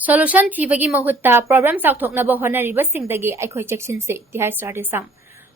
Solution Thibagi Mahutta problem Chaothoknaba Hotnaribasingdagi Eikhoi Cheksinsi Radheshyam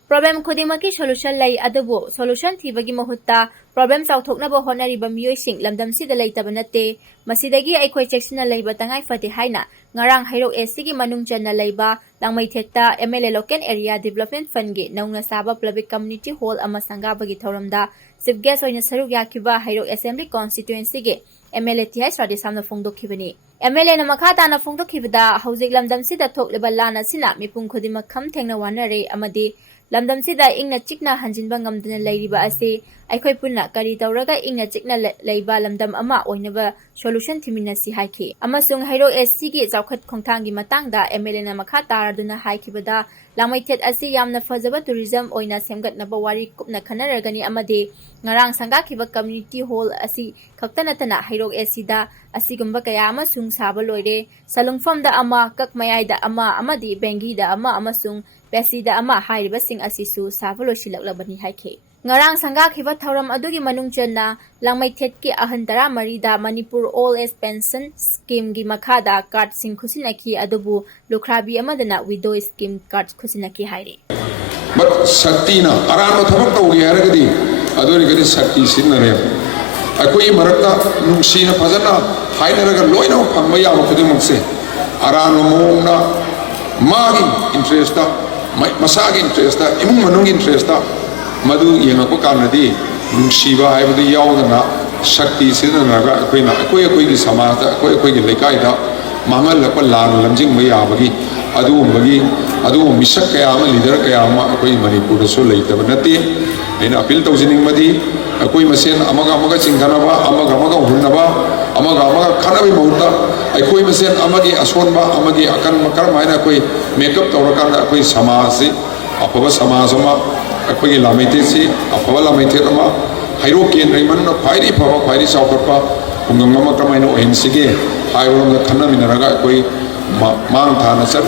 problem khudimaki solution lay adabu solution Thibagi Mahutta problem Chaothoknaba Hotnariba miyosing lamdamsida laytaba nate masidagi Eikhoi Cheksina layba tangai fate haina ngarang hairok SC gi manungchanna layba langmaithekta MLA local area development fund gi nauna saba public community hall ama sangabagi thoramda chief guest oina saruk yakiba hairok assembly constituency gi MLA Radheshyam na phongdokhibani MLA na makata na phongdokhibada hauzik lamdamsida thokleba lana sina mipum khodimak kham thengna wanare amadi lamdamsida ingna chikna hanjinba ngamdana layriba ase Eikhoi punna kari tawraga ingna chikna layba lamdam ama oinaba solution thiminasi haiki amasung hairo SC gi chawkhat khongthang gi matangda MLA na makata araduna haikibada langmaithet ase yamna fajaba tourism oina semgatnaba wari kupna khanaragani amadi ngarang sangakhiba community hall asi khaktanatana hairo SC da asigumba kaya amasung saba loire salungfamda ama kakmayaida ama amadi bengi da ama amasung pesida ama hairibasing asisu saba losilaklabani haike ngarang sangakhiba thoram adugi manungchanna langmaithet ki ahantara marida Manipur All Age Pension Scheme gi makhada card sing khusinaki adubu lukhrabi amadana widow scheme card khusinaki haire but saktina arano thabak tawgi haragadi adori gadi sakti sinare akoi marakta nungsina phajana hainaraga loina phangba yawa khudimukse arano mona magi interest ta masagi interest ta imung manung interest ta madu yengako kanadi nungsiba haibadu yaudana shakti sinanaga akoi gi samaj akoi gi lekai da mangal lakpa lan lamjing mai abagi adu misak kaya ama leader kaya ama akoi Manipur da so leitaba nati aina appeal tawjining madi akoi masen amaga chingkanaba amaga hunaba amaga khanabi mahutta akoi masen amagi asonba amagi akan makar maina akoi makeup tawrakanda akoi samaj afaba samaj ama akoi lamaitesi afaba lamaithet ama hairo kendra manna phairi phaba phairi chawkhatpa pungangama kamaina ohinsige hairom da khanna minaraga akoi mang thana chat